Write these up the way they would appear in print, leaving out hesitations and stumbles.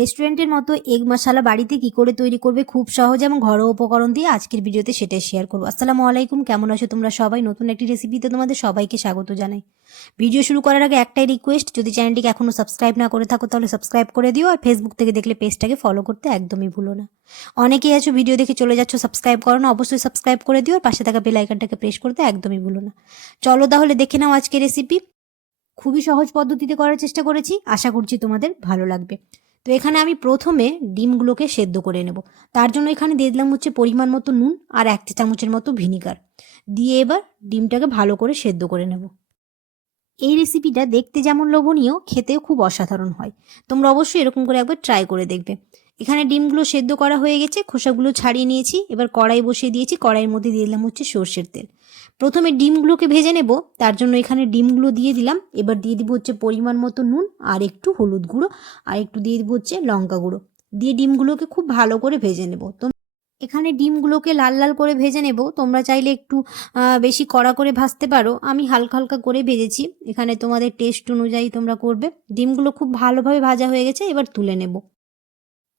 রেস্টুরেন্টের মতো এগ মশালা বাড়িতে কি করে তৈরি করবে খুব সহজ এবং ঘরোয়া উপকরণ দিয়ে আজকের ভিডিওতে সেটাই শেয়ার করবো। আসসালামু আলাইকুম, কেমন আছো তোমরা সবাই? নতুন একটি রেসিপিতে তোমাদের সবাইকে স্বাগত জানাই। ভিডিও শুরু করার আগে একটাই রিকোয়েস্ট, যদি চ্যানেলটিকে এখনও সাবস্ক্রাইব না করে থাকো তাহলে সাবস্ক্রাইব করে দিও, আর ফেসবুক থেকে দেখলে পেজটাকে ফলো করতে একদমই ভুলো না। অনেকেই আছো ভিডিও দেখে চলে যাচ্ছ, সাবস্ক্রাইব করো না, অবশ্যই সাবস্ক্রাইব করে দিও, আর পাশে থাকা বেল আইকনটাকে প্রেস করতে একদমই ভুলো না। চলো তাহলে দেখে নাও আজকের রেসিপি। খুবই সহজ পদ্ধতিতে করার চেষ্টা করেছি, আশা করছি তোমাদের ভালো লাগবে। তো এখানে আমি প্রথমে ডিমগুলোকে সেদ্ধ করে নেব। তার জন্য এখানে দিয়ে দিলাম হচ্ছে পরিমাণ মতো নুন আর 1 চা চামচের মতো ভিনিগার দিয়ে এবার ডিমটাকে ভালো করে সেদ্ধ করে নেব। এই রেসিপিটা দেখতে যেমন লোভনীয়, খেতেও খুব অসাধারণ হয়। তোমরা অবশ্যই এরকম করে একবার ট্রাই করে দেখবে। এখানে ডিমগুলো সেদ্ধ করা হয়ে গেছে, খোসাগুলো ছাড়িয়ে নিয়েছি। এবার কড়াই বসিয়ে দিয়েছি, কড়াইয়ের মধ্যে দিয়ে দিলাম হচ্ছে সর্ষের তেল। প্রথমে ডিমগুলোকে ভেজে নেব, তার জন্য এখানে ডিমগুলো দিয়ে দিলাম। এবার দিয়ে দিব হচ্ছে পরিমাণ মতো নুন আর একটু হলুদ গুঁড়ো আর একটু দিয়ে দিব হচ্ছে লঙ্কা গুঁড়ো দিয়ে ডিমগুলোকে খুব ভালো করে ভেজে নেব। তো এখানে ডিমগুলোকে লাল লাল করে ভেজে নেব। তোমরা চাইলে একটু বেশি কড়া করে ভাজতে পারো, আমি হালকা হালকা করে ভেজেছি। এখানে তোমাদের টেস্ট অনুযায়ী তোমরা করবে। ডিমগুলো খুব ভালোভাবে ভাজা হয়ে গেছে, এবার তুলে নেব।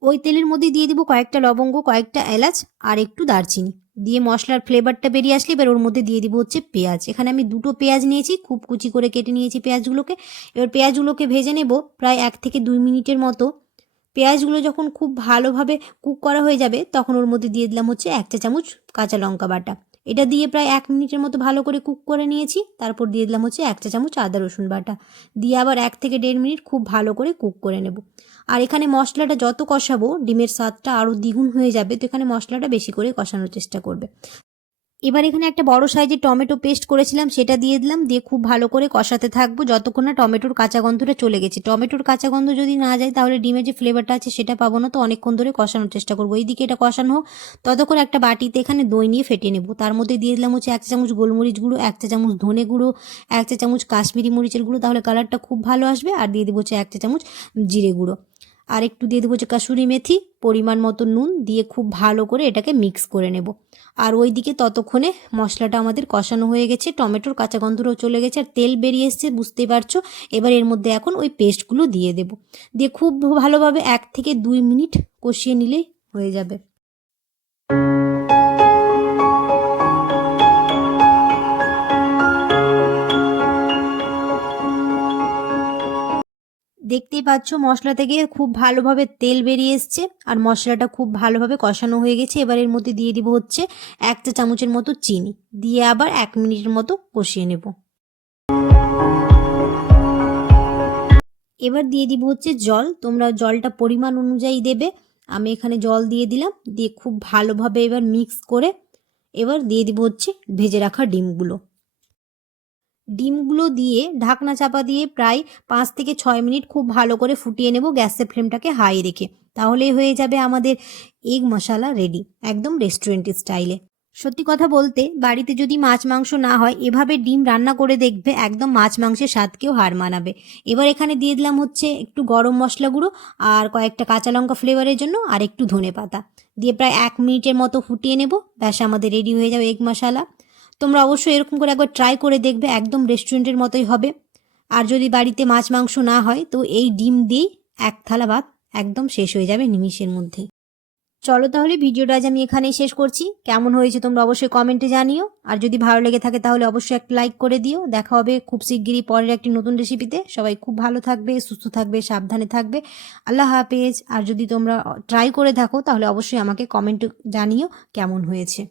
ওই তেলের মধ্যে দিয়ে দিব কয়েকটা লবঙ্গ, কয়েকটা এলাচ আর একটু দারচিনি দিয়ে মশলার ফ্লেভারটা বেরিয়ে আসলে এবার ওর মধ্যে দিয়ে দিব হচ্ছে পেঁয়াজ। এখানে আমি 2টো পেঁয়াজ নিয়েছি, খুব কুচি করে কেটে নিয়েছি পেঁয়াজগুলোকে। এবার পেঁয়াজগুলোকে ভেজে নেব প্রায় 1 থেকে 2 মিনিটের মতো। পেঁয়াজগুলো যখন খুব ভালোভাবে কুক করা হয়ে যাবে তখন ওর মধ্যে দিয়ে দিলাম হচ্ছে 1 চা চামচ কাঁচা লঙ্কা বাটা। এটা দিয়ে প্রায় 1 মিনিটের মতো ভালো করে কুক করে নিয়েছি। তারপর দিয়ে দিলাম হচ্ছে 1 চা চামচ আদা রসুন বাটা দিয়ে আবার 1 থেকে 1.5 মিনিট খুব ভালো করে কুক করে নেব। আর এখানে মশলাটা যত কষাবো ডিমের স্বাদটা আরও দ্বিগুণ হয়ে যাবে, তো এখানে মশলাটা বেশি করে কষানোর চেষ্টা করবে। এবার এখানে একটা বড় সাইজের টমেটো পেস্ট করেছিলাম, সেটা দিয়ে দিলাম, দিয়ে খুব ভালো করে কষাতে থাকবো যতক্ষণ না টমেটোর কাঁচা গন্ধটা চলে গেছে। টমেটোর কাঁচা গন্ধ যদি না যায় তাহলে ডিমের যে ফ্লেভারটা আছে সেটা পাবো না, তো অনেকক্ষণ ধরে কষানোর চেষ্টা করবো। এইদিকে এটা কষানো হোক, ততক্ষণ একটা বাটিতে এখানে দই নিয়ে ফেটিয়ে নেবো। তার মধ্যে দিয়ে দিলাম হচ্ছে 1 চা চামচ গোলমরিচ গুঁড়ো, 1 চা চামচ ধনে গুঁড়ো, 1 চা চামচ কাশ্মীরি মরিচের গুঁড়ো, তাহলে কালারটা খুব ভালো আসবে। আর দিয়ে দেবো হচ্ছে 1 চা চামচ জিরে গুঁড়ো আর একটু দিয়ে দেবো হচ্ছে কাসুরি মেথি, পরিমাণ মতো নুন দিয়ে খুব ভালো করে এটাকে মিক্স করে নেব। আর ওইদিকে ততক্ষণে মশলাটা আমাদের কষানো হয়ে গেছে, টমেটোর কাঁচা গন্ধটাও চলে গেছে আর তেল বেরিয়ে এসছে, বুঝতেই পারছো। এবার এর মধ্যে এখন ওই পেস্টগুলো দিয়ে দেব, দিয়ে খুব ভালোভাবে 1 থেকে 2 মিনিট কষিয়ে নিলেই হয়ে যাবে। দেখতেই পাচ্ছ মশলা থেকে খুব ভালোভাবে তেল বেরিয়ে এসছে আর মশলাটা খুব ভালোভাবে কষানো হয়ে গেছে। এবার এর মধ্যে দিয়ে দিব হচ্ছে 1 চা চামচের মতো চিনি দিয়ে আবার 1 মিনিটের মতো কষিয়ে নেব। এবার দিয়ে দিব হচ্ছে জল, তোমরা জলটা পরিমাণ অনুযায়ী দেবে। আমি এখানে জল দিয়ে দিলাম, দিয়ে খুব ভালোভাবে এবার মিক্স করে এবার দিয়ে দিব হচ্ছে ভেজে রাখা ডিমগুলো দিয়ে ঢাকনা চাপা দিয়ে প্রায় 5 থেকে 6 মিনিট খুব ভালো করে ফুটিয়ে নেব গ্যাসের ফ্লেমটাকে হাই রেখে। তাহলেই হয়ে যাবে আমাদের এগ মশালা রেডি, একদম রেস্টুরেন্ট স্টাইলে। সত্যি কথা বলতে বাড়িতে যদি মাছ মাংস না হয় এভাবে ডিম রান্না করে দেখবে, একদম মাছ মাংসের স্বাদকেও হার মানাবে। এবার এখানে দিয়ে দিলাম হচ্ছে একটু গরম মশলা গুঁড়ো আর কয়েকটা কাঁচা লঙ্কা ফ্লেভারের জন্য আর একটু ধনে পাতা দিয়ে প্রায় 1 মিনিটের মতো ফুটিয়ে নেব। ব্যাস আমাদের রেডি হয়ে যাবে এগ মশালা। তোমরা অবশ্যই এরকম করে একবার ট্রাই করে দেখবে, একদম রেস্টুরেন্টের মতোই হবে। আর যদি বাড়িতে মাছ মাংস না হয় তো এই ডিম দিয়েই 1 থালা ভাত একদম শেষ হয়ে যাবে নিমিষের মধ্যে। চলো তাহলে ভিডিওটা আজ আমি এখানেই শেষ করছি। কেমন হয়েছে তোমরা অবশ্যই কমেন্টে জানিও, আর যদি ভালো লেগে থাকে তাহলে অবশ্যই একটা লাইক করে দিও। দেখা হবে খুব শিগগিরই পরের একটি নতুন রেসিপিতে। সবাই খুব ভালো থাকবে, সুস্থ থাকবে, সাবধানে থাকবে। আল্লাহ হাফেজ। আর যদি তোমরা ট্রাই করে থাকো তাহলে অবশ্যই আমাকে কমেন্টে জানিও কেমন হয়েছে।